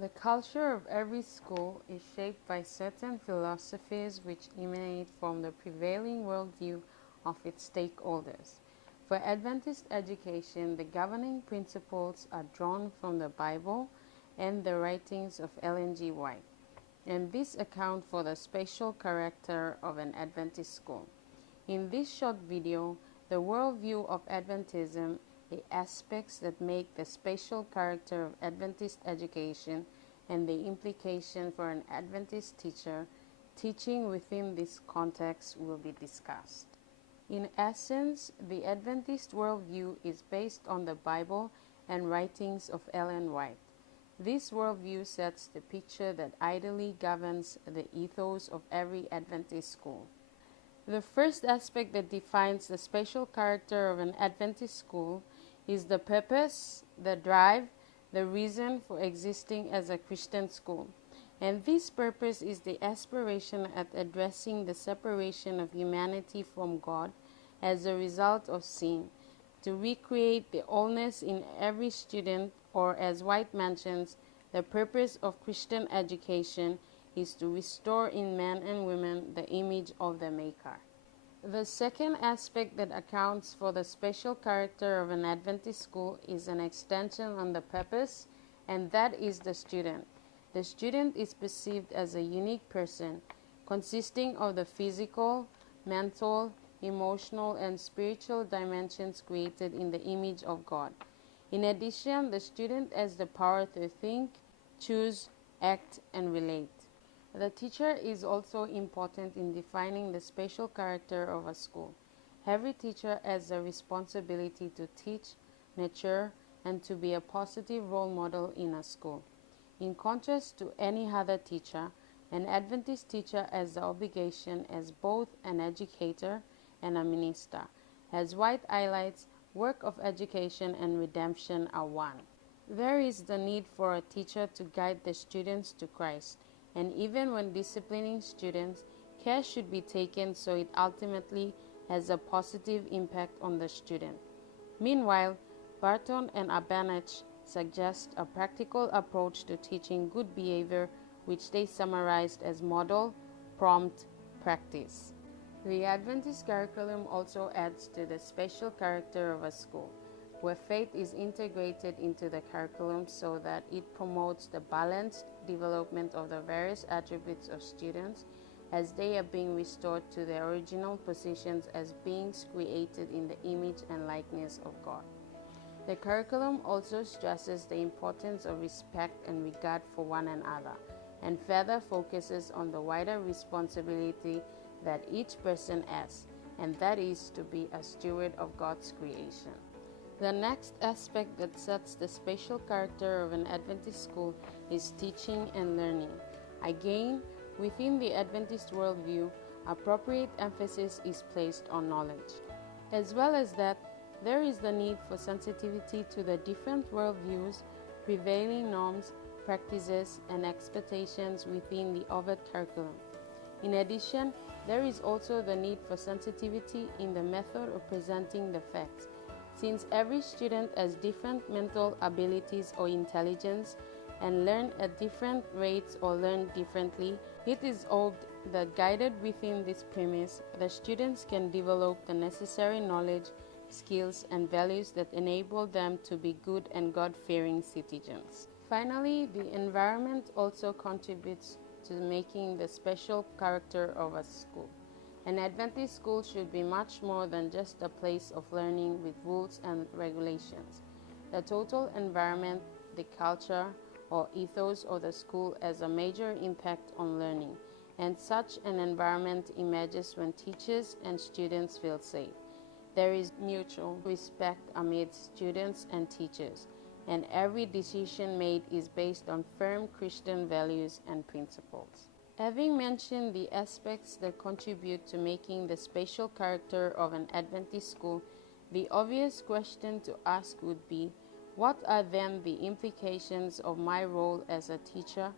The culture of every school is shaped by certain philosophies which emanate from the prevailing worldview of its stakeholders. For Adventist education, the governing principles are drawn from the Bible and the writings of Ellen G. White, and these account for the special character of an Adventist school. In this short video, the worldview of Adventism, the aspects that make the special character of Adventist education, and the implication for an Adventist teacher teaching within this context will be discussed. In essence, the Adventist worldview is based on the Bible and writings of Ellen White. This worldview sets the picture that ideally governs the ethos of every Adventist school. The first aspect that defines the special character of an Adventist school is the purpose, the drive, the reason for existing as a Christian school. And this purpose is the aspiration at addressing the separation of humanity from God as a result of sin, to recreate the wholeness in every student, or as White mentions, the purpose of Christian education is to restore in men and women the image of the Maker. The second aspect that accounts for the special character of an Adventist school is an extension on the purpose, and that is the student. The student is perceived as a unique person, consisting of the physical, mental, emotional, and spiritual dimensions created in the image of God. In addition, the student has the power to think, choose, act, and relate. The teacher is also important in defining the special character of a school. Every teacher has a responsibility to teach, nurture, and to be a positive role model in a school. In contrast to any other teacher, an Adventist teacher has the obligation as both an educator and a minister. As White highlights, work of education and redemption are one. There is the need for a teacher to guide the students to Christ, and even when disciplining students, care should be taken so it ultimately has a positive impact on the student. Meanwhile, Barton and Abanach suggest a practical approach to teaching good behavior, which they summarized as model, prompt, practice. The Adventist curriculum also adds to the special character of a school, where faith is integrated into the curriculum so that it promotes the balanced development of the various attributes of students as they are being restored to their original positions as beings created in the image and likeness of God. The curriculum also stresses the importance of respect and regard for one another, and further focuses on the wider responsibility that each person has, and that is to be a steward of God's creation. The next aspect that sets the special character of an Adventist school is teaching and learning. Again, within the Adventist worldview, appropriate emphasis is placed on knowledge. As well as that, there is the need for sensitivity to the different worldviews, prevailing norms, practices, and expectations within the overt curriculum. In addition, there is also the need for sensitivity in the method of presenting the facts. Since every student has different mental abilities or intelligence and learn at different rates or learn differently, it is hoped that guided within this premise, the students can develop the necessary knowledge, skills, and values that enable them to be good and God-fearing citizens. Finally, the environment also contributes to making the special character of a school. An Adventist school should be much more than just a place of learning with rules and regulations. The total environment, the culture, or ethos of the school has a major impact on learning, and such an environment emerges when teachers and students feel safe. There is mutual respect amidst students and teachers, and every decision made is based on firm Christian values and principles. Having mentioned the aspects that contribute to making the special character of an Adventist school, the obvious question to ask would be, what are then the implications of my role as a teacher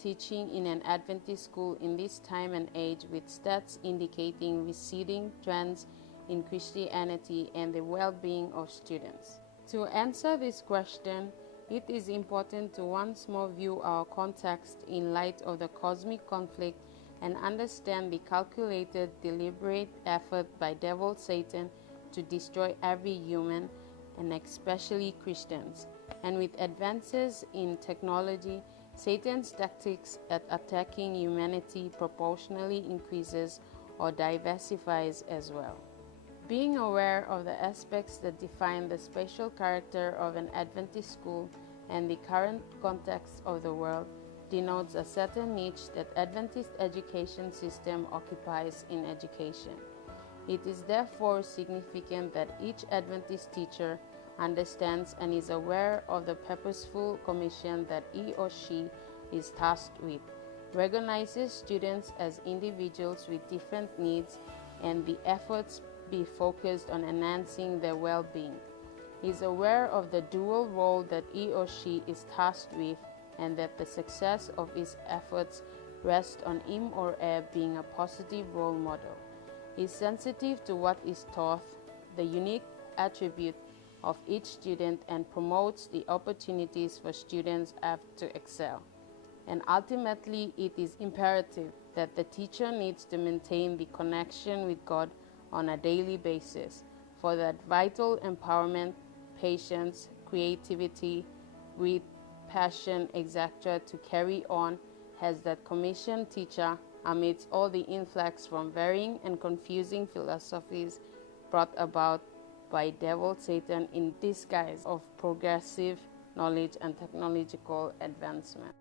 teaching in an Adventist school in this time and age, with stats indicating receding trends in Christianity and the well-being of students? To answer this question, It is important to once more view our context in light of the cosmic conflict and understand the calculated, deliberate effort by devil Satan to destroy every human, and especially Christians. And with advances in technology, Satan's tactics at attacking humanity proportionally increases or diversifies as well. Being aware of the aspects that define the special character of an Adventist school and the current context of the world denotes a certain niche that Adventist education system occupies in education. It is therefore significant that each Adventist teacher understands and is aware of the purposeful commission that he or she is tasked with, recognizes students as individuals with different needs, and the efforts be focused on enhancing their well-being. He is aware of the dual role that he or she is tasked with, and that the success of his efforts rests on him or her being a positive role model. He is sensitive to what is taught, the unique attribute of each student, and promotes the opportunities for students have to excel. And ultimately, it is imperative that the teacher needs to maintain the connection with God on a daily basis for that vital empowerment, patience, creativity, with passion, etc. to carry on as that commissioned teacher amidst all the influx from varying and confusing philosophies brought about by devil Satan in disguise of progressive knowledge and technological advancement.